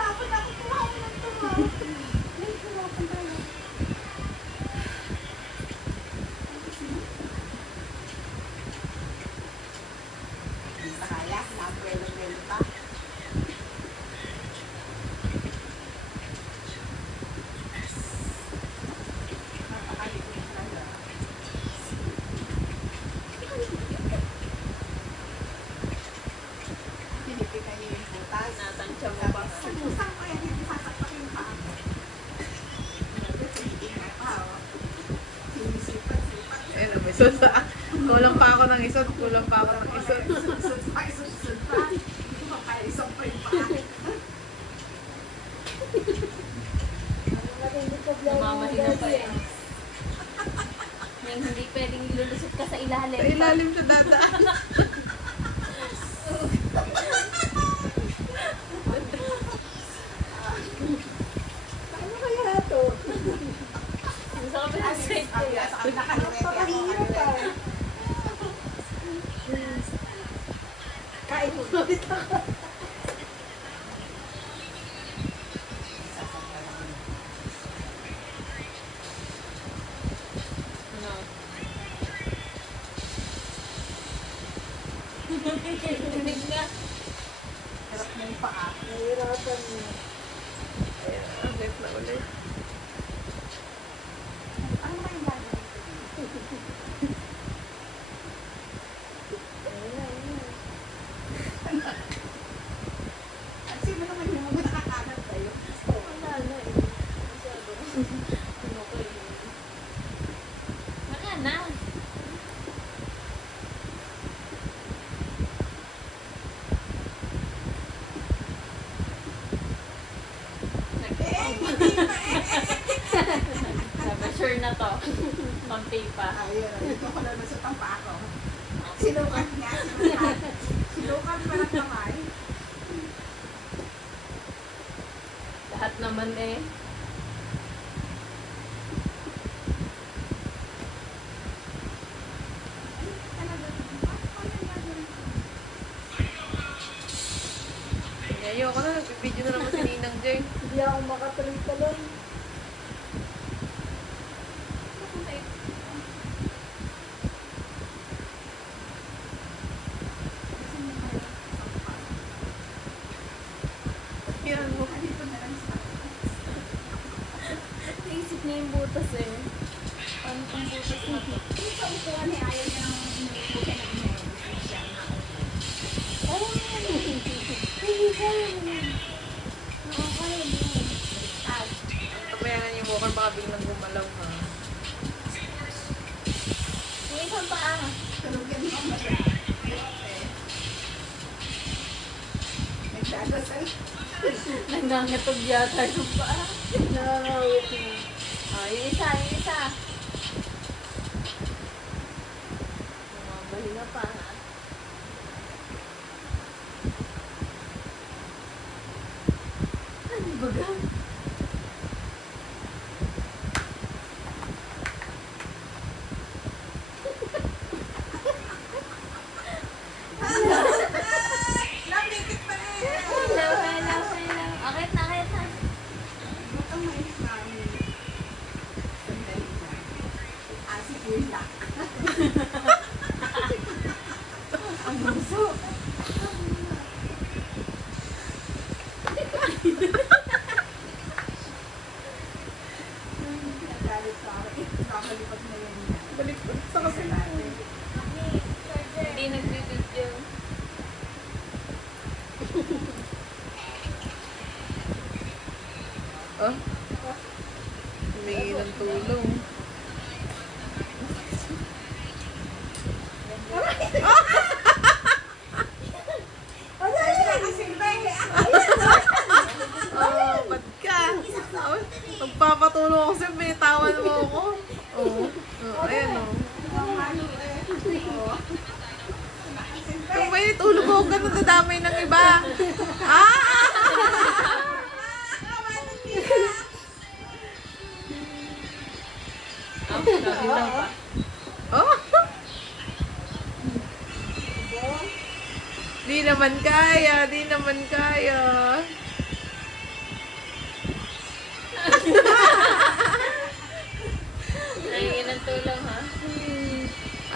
Dapat ako tumawa ng tumawa. May tumawa tayo. Kaya, nag-welo-welo pa. Kulang pa ako ng isot, kulang pa ako ng isot. Isot pa. Hindi mo kaya isang pa yung paa. Namamahina pa eh. Hindi pwedeng ilulusot ka sa ilalim. Sa ilalim siya dadaan. Paano kaya ito? Gusto ka ba ng straight ko yan? Napakahirap pa. Kain mo ulit ako. Ano? Tunig nga. Hirap na yung paa. Nahirapan niya. Ayan, ulit na ulit. Ano ba yung bagay nito? Kasi mo naman yung mga nakakagat tayo. Wala na eh. Masyado. Ano ko eh. Wala na. Sabi, sure na to. Pampi pa. Ayun, dito ko naman sa tampa ako. Sinukat niya, sinukat. Sinukat pa ng kamay. Lahat naman eh. Ayoko na, nagbibideo na naman si Ninang Jay. Hindi ako makatuloy-tuloy. Yan mo. Dito na lang sa Naisip niya yung butas eh. Paano kung butas na to? sa upuan niya, ayaw niya ng buka na siya. Tabayanan yung walker, baka biglang gumalaw ha. Yung isang paa. Tulugyan mo ba siya? Nagdadasal. Nangangatog yata yung paa. Nakakawit mo. Oh, yung isa, yung isa. Namabahina pa ha. Ano ba ga? Napikit pa rin! Hello. Akit na. Ba't ang mainit namin? Sandali na. Si Kuya. Ang muso. Nagalit sa akin. Kakalipad na yan. Balik ko sa kasi natin. Hindi nag-video. Oh? Humingi ng tulong. Oh, ba't ka? Oh, magpapatulong ako sa'yo, binitawan mo ako. Oh, ayan oh. Kung may tulog ako, ganun nadamay ng iba. Ah! Sabi lang pa. Oh! Di naman kaya, di naman kaya. Nahingin ng tulong, ha?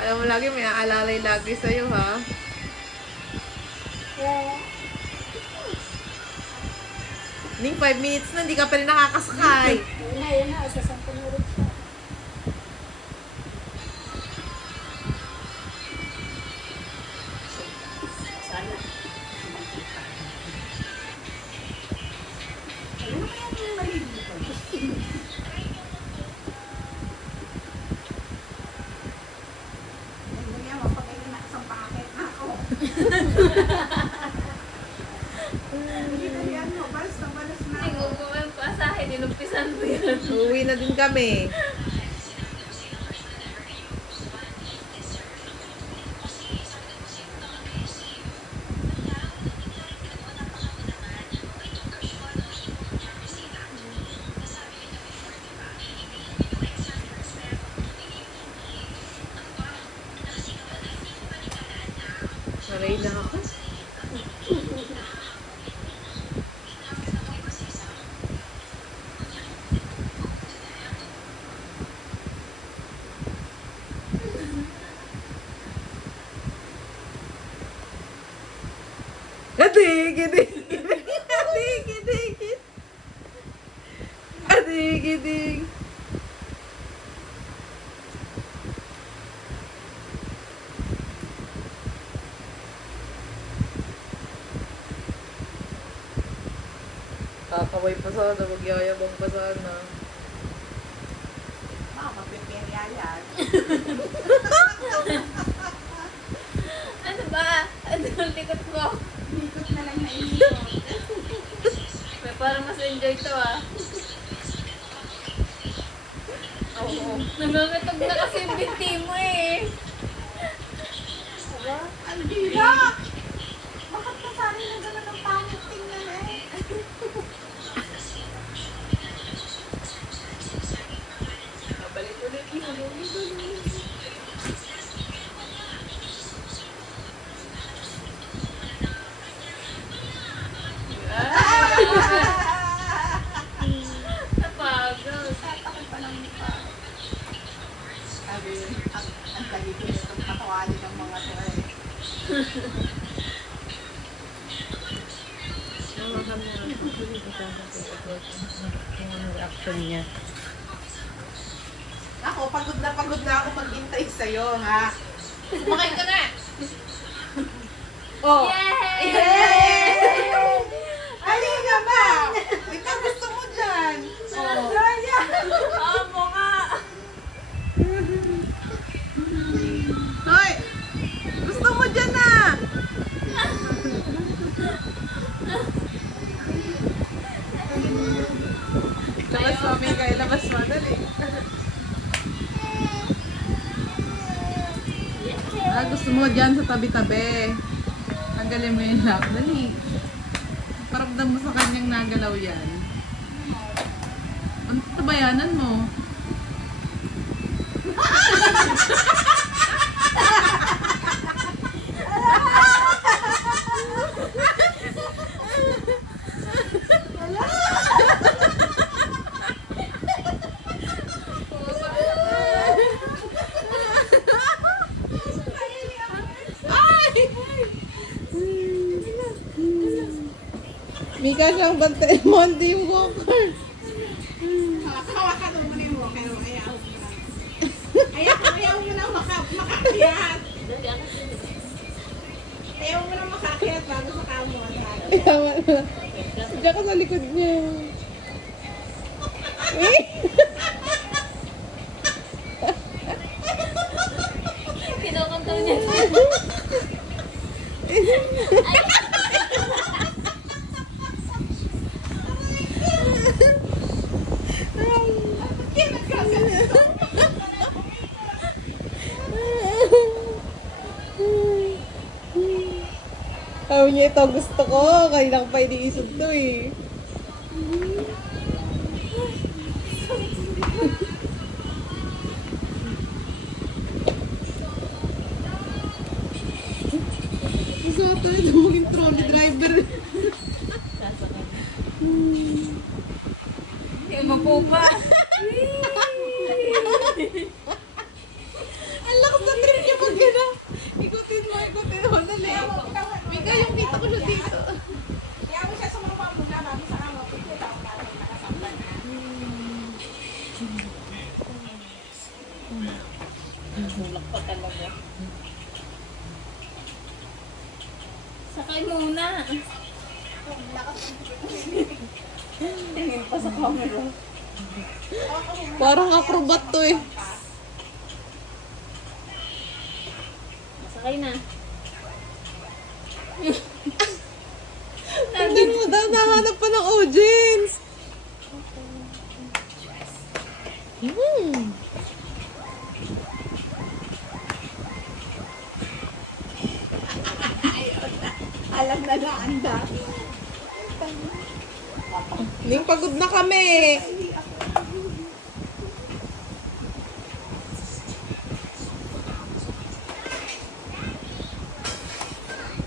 Alam mo lagi, may aalalay lagi sa'yo, ha? Ning 5 minutes na, hindi ka pa rin nakakasakay. Yun na. Sasampun na rin siya. Sana. Ano kaya yung malilito? Hindi niya mapagaling na isang paket na ako. Hindi na yan mo. Balas na Hindi ako. ko yung pasahe. Dinumpisan mo yan. Uwi na din kami. Saray lang ako. Adig. Kakaway pa sana, magyayabang pa sana. Mapiperya yan. Ano ba? Ano ang likot mo? Ikot na lang na ikot. May parang mas enjoy to, ah. Oo. Nangangatog na kasi yung binti mo, eh. Aba? Ang dila! Bakit ka sana na gano'n ang pangit tingnan eh? Babalik ulit yun. Napagod. Tatakot pa ng mukha. Sabi, ang talikod itong patawanin ng mga to eh. Reaction niya. Ako, pagod na ako maghintay sa'yo, ha? Sumakay ka na! Oh! Yay! Yay! Halika naman! Ikaw gusto mo dyan! Oh! Amo nga! Hoy! Gusto mo dyan na! Labas mami kayo, labas mo, dali. Gusto mo dyan sa tabi-tabi. Tanggalin mo yung lock, dali. Paramdam mo sa kanyang nagalaw yan. Ano tabayanan mo? Mika siyang bantay mo, hindi yung walker. Hawakan mo muna yung walker. Ayaw mo na makakyat. Ayaw mo na makakyat bago sa kamo. Ayaw mo. Diyan ka sa likod niya. Eh? Kinukontrol niya. Sabi niya, ito gusto ko. Kanina ko pa iniisip to eh. Gusto Ito na maging trolley driver. Sasakay. Hindi mo po pa. Ang lakas na trip niya pag gano'n. Ikutin mo. Dali. Mika, yung kita ko siya dito. Kaya mo siya sumama mo na, bago sa kamo. Pwede daw para nakasamba na. Hulak pa talaga. Sakay muna. Tingin pa sa camera. Parang acrobat to eh. Sakay na. Tignan mo daw, nahanap pa ng audience. Alam na anda. Ning pagod na kami.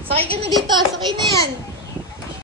Sakay ka na dito. Sakay na yan.